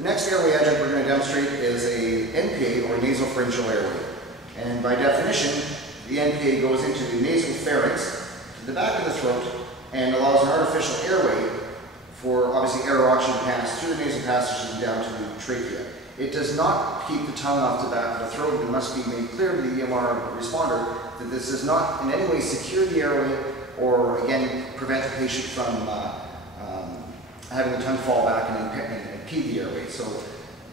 The next airway adjunct we're going to demonstrate is a NPA, or nasopharyngeal airway. And by definition, the NPA goes into the nasal pharynx, to the back of the throat, and allows an artificial airway for obviously air or oxygen to pass through the nasal passages and down to the trachea. It does not keep the tongue off the back of the throat. It must be made clear to the EMR responder that this does not in any way secure the airway or, again, prevent the patient from having the tongue fall back and impede the airway. So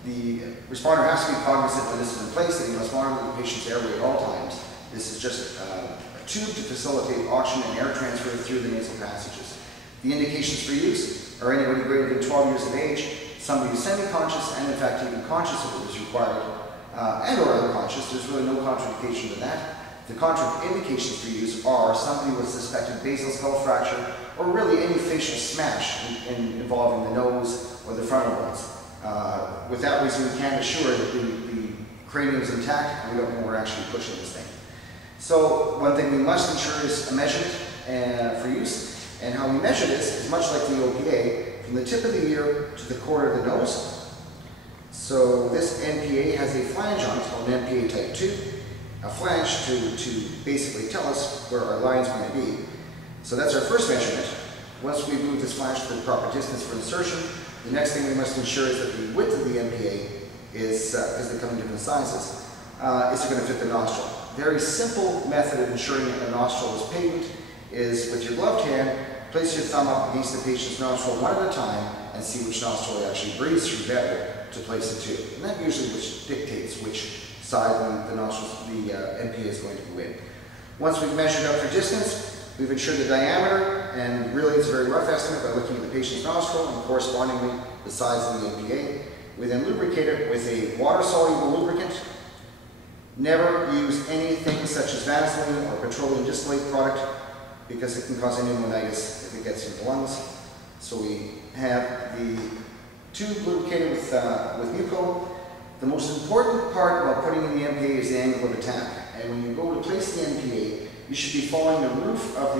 the responder has to be cognizant that this is in place, that he must monitor the patient's airway at all times. This is just a tube to facilitate oxygen and air transfer through the nasal passages. The indications for use are anybody greater than 12 years of age, somebody who's semi-conscious, and in fact even conscious if it was required, and or unconscious. There's really no contraindication to that. The contraindications for use are somebody with suspected basal skull fracture, or really any facial smash involving the nose or the frontal bones. With that reason, we can assure that the cranium is intact and we don't know we're actually pushing this thing. So one thing we must ensure is a measurement for use, and how we measure this is much like the OPA, from the tip of the ear to the corner of the nose. So this NPA has a flange on it, called an NPA type 2, a flange to basically tell us where our line's going to be. So that's our first measurement. Once we move this flange to the proper distance for insertion, the next thing we must ensure is that the width of the NPA is, because they come in different sizes, is going to fit the nostril. Very simple method of ensuring that the nostril is patent is with your gloved hand, place your thumb up against the patient's nostril one at a time and see which nostril it actually breathes through better to place the tube. And that usually dictates which side the NPA is going to go in. Once we've measured up for distance, we've ensured the diameter, and really it's a very rough estimate by looking at the patient's nostril and correspondingly the size of the NPA. We then lubricate it with a water-soluble lubricant. Never use anything such as Vaseline or petroleum distillate product because it can cause pneumonitis if it gets into the lungs. So we have the tube lubricated with muco. The most important part about putting in the NPA is the angle of attack. And when you go to place the NPA, you should be following the roof of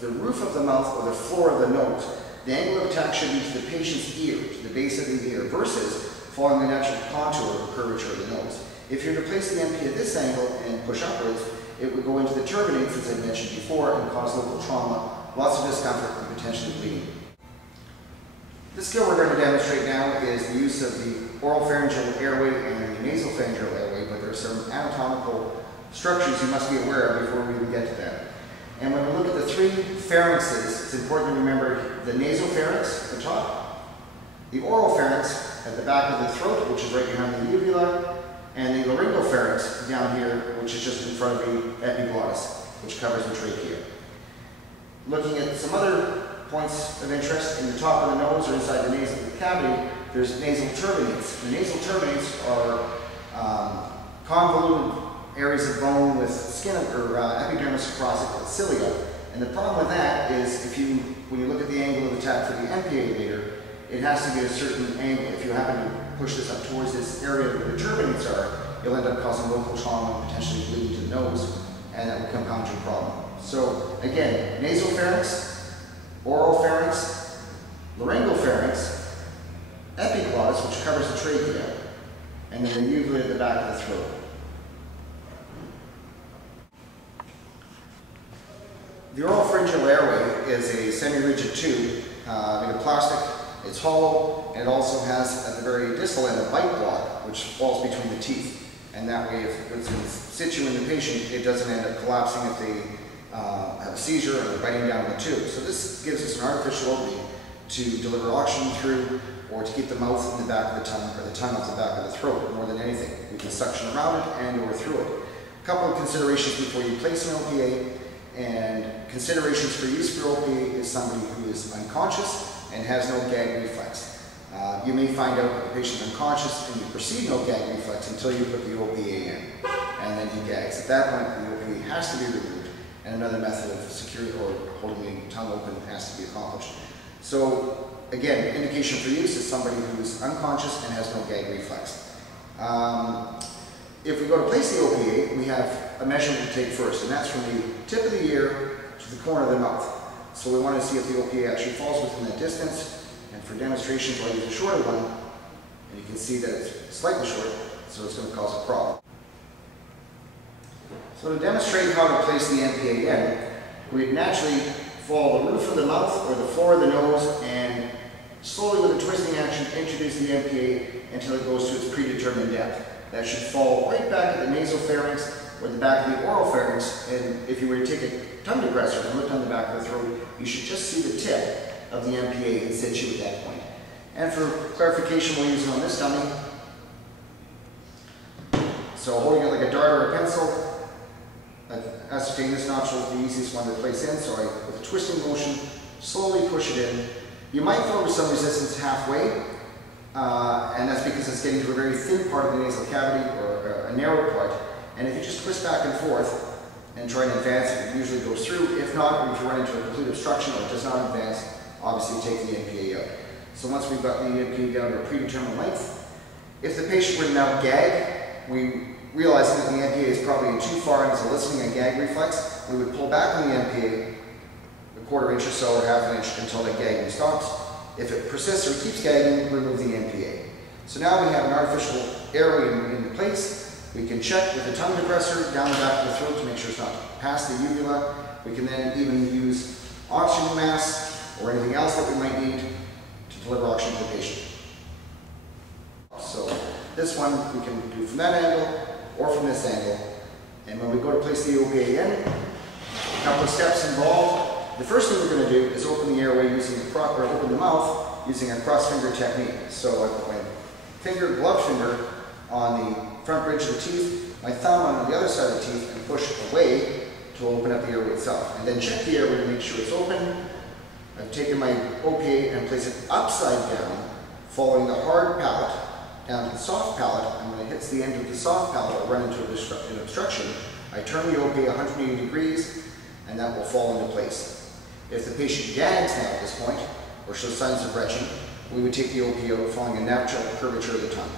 the roof of the mouth or the floor of the nose. The angle of attack should be to the patient's ear, to the base of the ear, versus following the natural contour or curvature of the nose. If you were to place the NPA at this angle and push upwards, it would go into the turbinates, as I mentioned before, and cause local trauma, lots of discomfort, and potentially bleeding. The skill we're going to demonstrate now is the use of the oropharyngeal airway and the nasopharyngeal airway, but there are some anatomical structures you must be aware of before we even get to that. And when we look at the three pharynxes, it's important to remember the nasopharynx at the top, the oropharynx at the back of the throat, which is right behind the uvula, and the laryngopharynx down here, which is just in front of the epiglottis, which covers the trachea. Looking at some other points of interest, in the top of the nose or inside the nasal cavity, there's nasal turbinates. The nasal turbinates are convoluted areas of bone with skin or epidermis across it called cilia. And the problem with that is when you look at the angle of attack for the NPA later, it has to be at a certain angle. If you happen to push this up towards this area where the turbinates are, you'll end up causing local trauma and potentially bleeding to the nose, and that will compound your problem. So again, nasopharynx, oropharynx, laryngopharynx, epiglottis, which covers the trachea, and then the uvula at the back of the throat. The oropharyngeal airway is a semi-rigid tube made of plastic. It's hollow, and it also has at the very distal end a bite block which falls between the teeth. And that way, if it's in situ in the patient, it doesn't end up collapsing if they have a seizure or biting down the tube. So this gives us an artificial opening to deliver oxygen through, or to keep the mouth in the back of the tongue, or the tongue off the back of the throat, more than anything. We can suction around it and or through it. A couple of considerations before you place an OPA, and considerations for use for OPA is somebody who is unconscious and has no gag reflex. You may find out that the patient's unconscious and you perceive no gag reflex until you put the OPA in, and then he gags. At that point, the OPA has to be removed, and another method of security or holding the tongue open has to be accomplished. So again, indication for use is somebody who's unconscious and has no gag reflex. If we go to place the OPA, we have a measurement to take first, and that's from the tip of the ear to the corner of the mouth. So we want to see if the OPA actually falls within that distance. And for demonstrations, I'll use a shorter one, and you can see that it's slightly short, so it's going to cause a problem. So to demonstrate how to place the NPA in, we'd naturally follow the roof of the mouth or the floor of the nose and slowly with a twisting action introduce the NPA until it goes to its predetermined depth. That should fall right back at the nasopharynx or the back of the oropharynx, and if you were to take a tongue depressor and look down the back of the throat, you should just see the tip of the NPA in situ at that point. And for clarification, we'll use it on this dummy. So holding it like a dart or a pencil, I've ascertained this notch is the easiest one to place in, so with a twisting motion, slowly push it in. You might throw some resistance halfway, and that's because it's getting to a very thin part of the nasal cavity, or a narrow part. And if you just twist back and forth and try and advance it, it usually goes through. If not, if you run into a complete obstruction or it does not advance, obviously take the NPA out. So once we've got the NPA down to a predetermined length, if the patient were to now gag, we realizing that the NPA is probably too far into eliciting a gag reflex, we would pull back on the NPA a quarter inch or so or half an inch until the gagging stops. If it persists or keeps gagging, remove the NPA. So now we have an artificial airway in place. We can check with a tongue depressor down the back of the throat to make sure it's not past the uvula. We can then even use oxygen masks or anything else that we might need to deliver oxygen to the patient. So this one we can do from that angle or from this angle. And when we go to place the OPA in, a couple of steps involved. The first thing we're going to do is open the airway using open the mouth using a cross-finger technique. So I put my finger, gloved finger, on the front bridge of the teeth, my thumb on the other side of the teeth, and push away to open up the airway itself. And then check the airway to make sure it's open. I've taken my OPA and placed it upside down, following the hard palate down to the soft palate, and when it hits the end of the soft palate or run into an obstruction, I turn the OPA 180 degrees, and that will fall into place. If the patient gags now at this point, or shows signs of retching, we would take the OPA out following a natural curvature of the tongue.